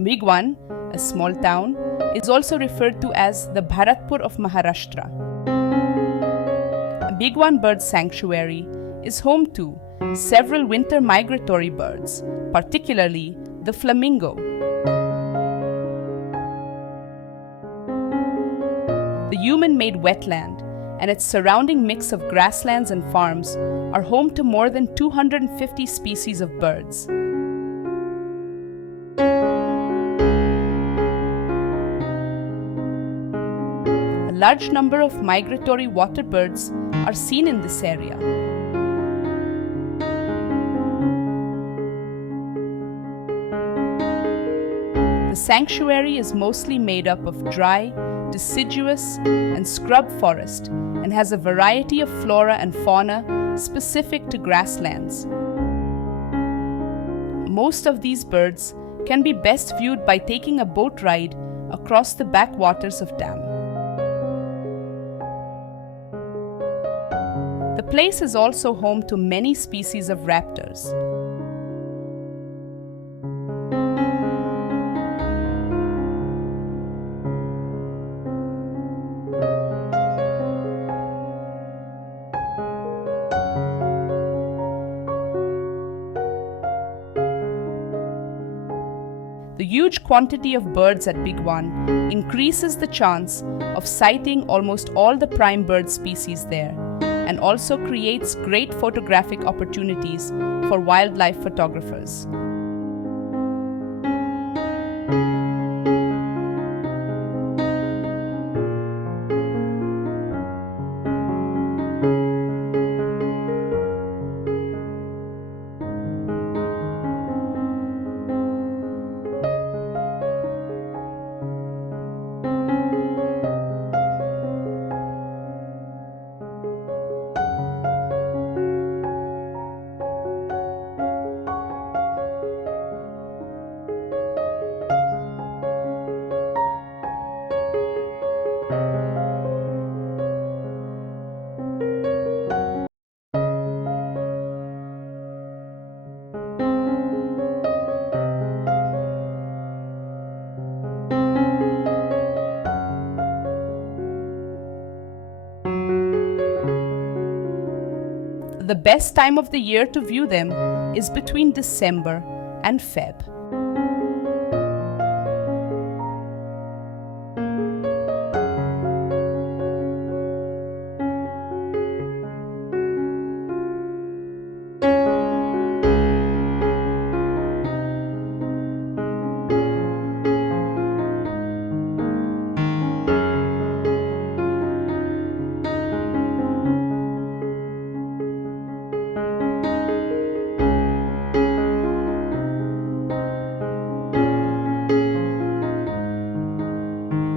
Bhigwan, a small town, is also referred to as the Bharatpur of Maharashtra. Bhigwan Bird Sanctuary is home to several winter migratory birds, particularly the flamingo. The human-made wetland and its surrounding mix of grasslands and farms are home to more than 250 species of birds. A large number of migratory water birds are seen in this area. The sanctuary is mostly made up of dry, deciduous, and scrub forest and has a variety of flora and fauna specific to grasslands. Most of these birds can be best viewed by taking a boat ride across the backwaters of dam. The place is also home to many species of raptors. The huge quantity of birds at Bhigwan increases the chance of sighting almost all the prime bird species there, and also creates great photographic opportunities for wildlife photographers. The best time of the year to view them is between December and Feb.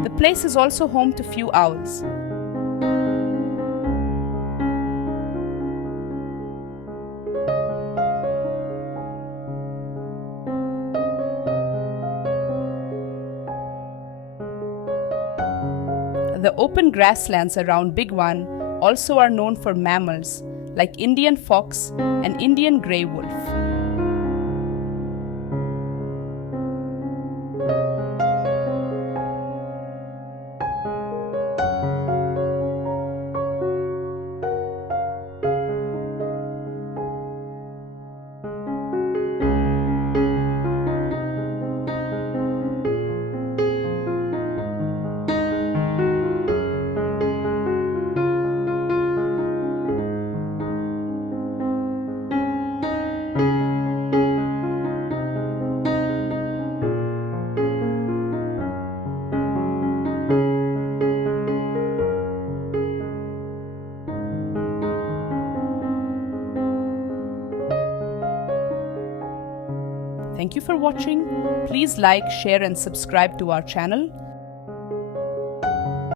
The place is also home to few owls. The open grasslands around Bhigwan also are known for mammals like Indian fox and Indian grey wolf. Thank you for watching. Please like, share and subscribe to our channel.